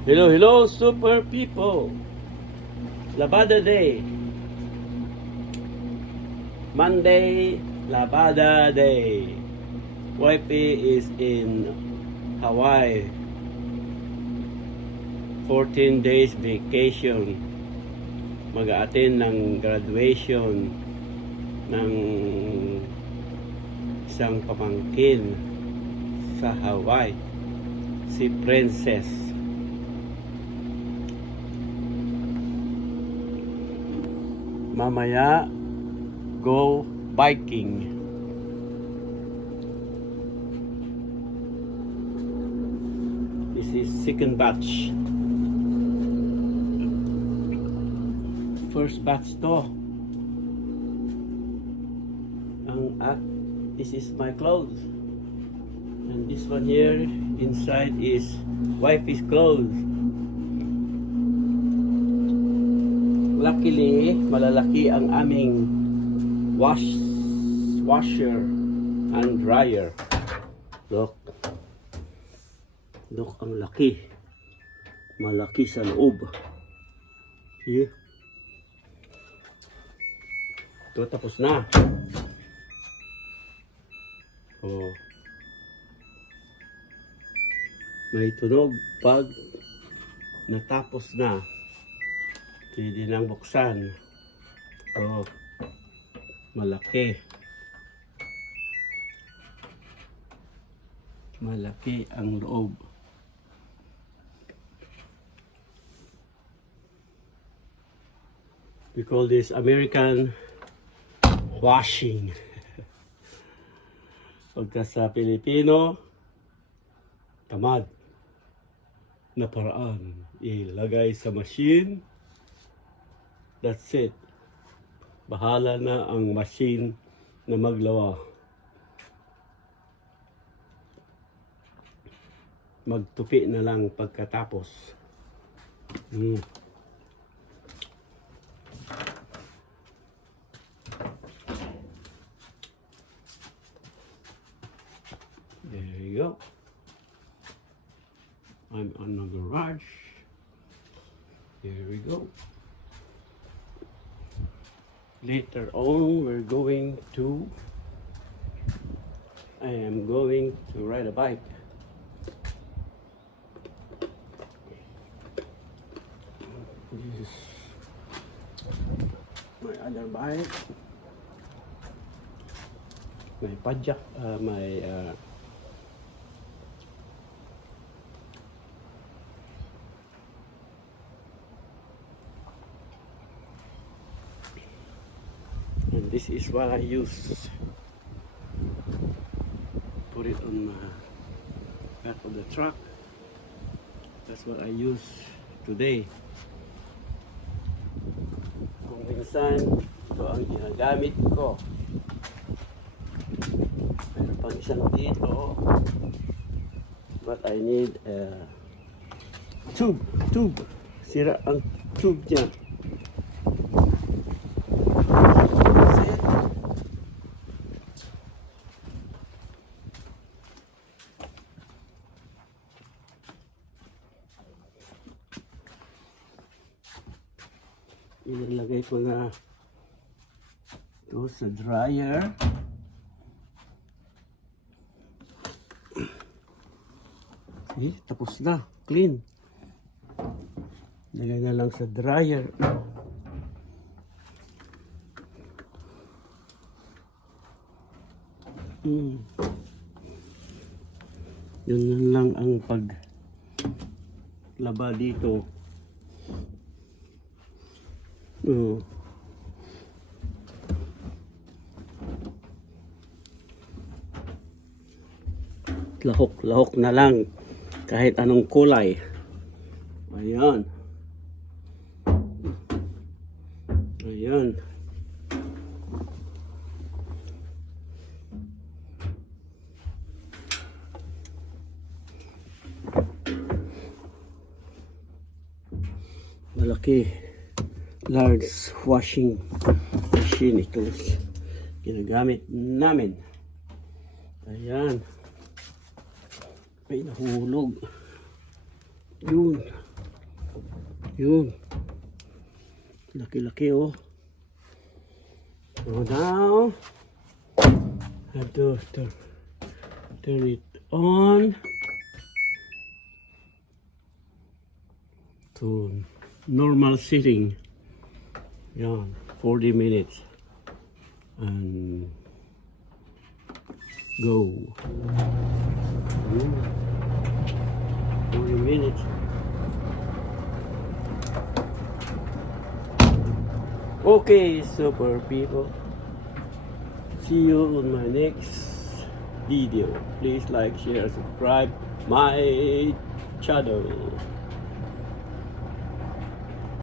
Hello, hello, super people. Labada Day. Monday, Labada Day. Wifey is in Hawaii. 14 days vacation. Mag-a-attend ng graduation ng isang pamangkin sa Hawaii. Si Princess. Mamaya, go biking. This is second batch. First batch to. This is my clothes. And this one here, inside is wifey's clothes. Luckily, malalaki ang aming washer and dryer. Look. Look, ang laki. Malaki sa loob. See? Ito, tapos na. Oh. May tunog pag natapos na. Pwede nang buksan. Oh, malaki. Malaki ang loob. We call this American washing. Pagka sa Pilipino, tamad na paraan. Ilagay sa machine. That's it. Bahala na ang machine na maglawa. Magtupi na lang pagkatapos. There you go. I'm on the garage. Here we go. Later on, I am going to ride a bike. This is my other bike. My pajak, and this is what I use. Put it on the back of the truck. That's what I use today. Kung minsan, ito ang ginagamit ko. Mayroon pang isang dito. But I need a tube. Sira ang tube niya. Ilalagay ko na ito sa dryer. See, tapos na. Clean. Lagay na lang sa dryer. Yun na lang ang paglaba dito. Lahok na lang kahit anong kulay. Ayan. Malaki, large washing machine ito. Ginagamit namin. Ayan. Ay, nahulog. Yun. Yun. Laki-laki oh. So now, I have to turn it on to normal setting. Yan, 40 minutes. And go. 40 minutes. Okay, super people. See you on my next video. Please like, share, subscribe my channel.